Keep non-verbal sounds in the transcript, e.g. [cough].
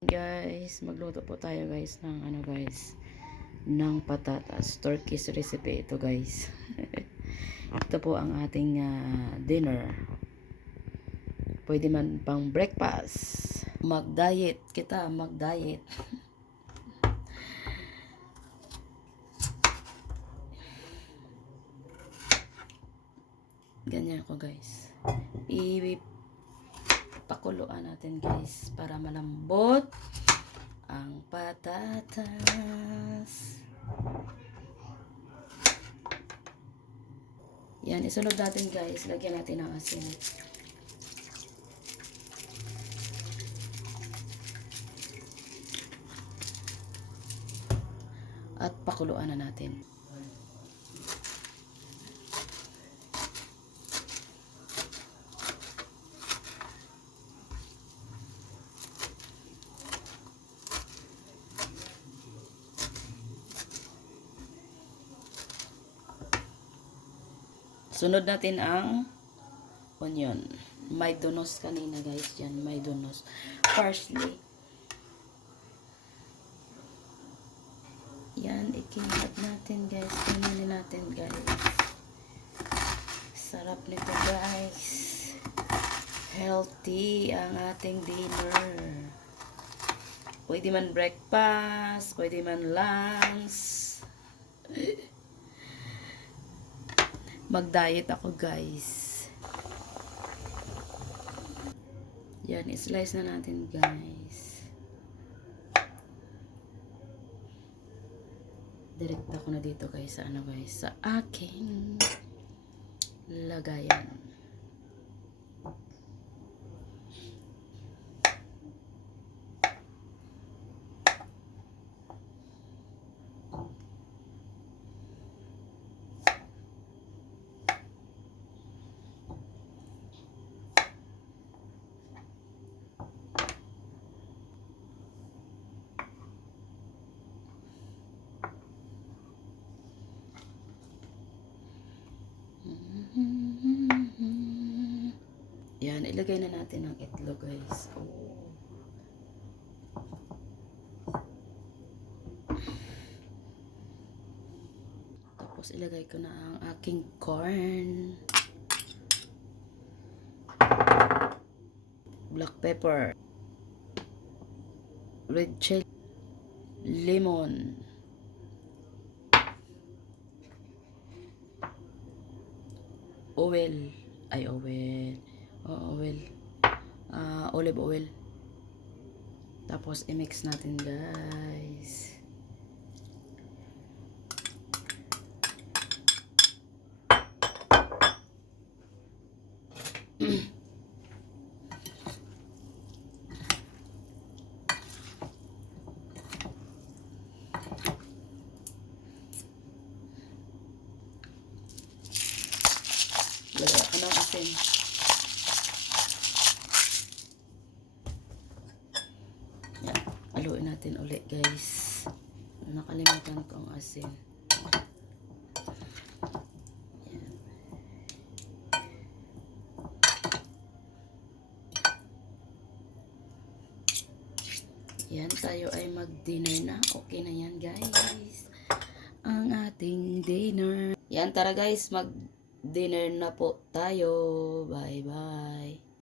Guys, magluto po tayo guys ng ano guys, ng patatas. Turkish recipe ito guys. [laughs] ito po ang ating ah, dinner. Pwede man pang breakfast. Mag-diet kita, mag-diet. [laughs] Ganyan ko guys. I pakuluan natin guys para malambot ang patatas. Yan, isunod natin guys. Lagyan natin ng asin. At pakuluan na natin. Sunod natin ang onion. May dunos kanina guys yan. May dunos. Parsley. Yan, ikinat natin guys. Kinanin natin guys. Sarap nito guys. Healthy ang ating dinner. Pwede man breakfast, pwede man lunch. [laughs] Mag-diet ako guys. Yan, slice na natin guys. Direct ako na dito guys sa ano guys, sa aking lagayan. Yan, ilagay na natin ang itlog guys. Oh. Tapos ilagay ko na ang aking corn. Black pepper. Red chili. Lemon. Oil. Ay, oil. Oil. Ah, olive oil. Tapos, i-mix natin, guys. Lagyan ko ng asin. Yan. Aluin natin ulit, guys. Nakalimutan ko ang asin. Yan. Yan, tayo ay mag-dinner na. Okay na yan, guys. Ang ating dinner. Yan, tara guys, mag-dinner na po tayo. Bye-bye.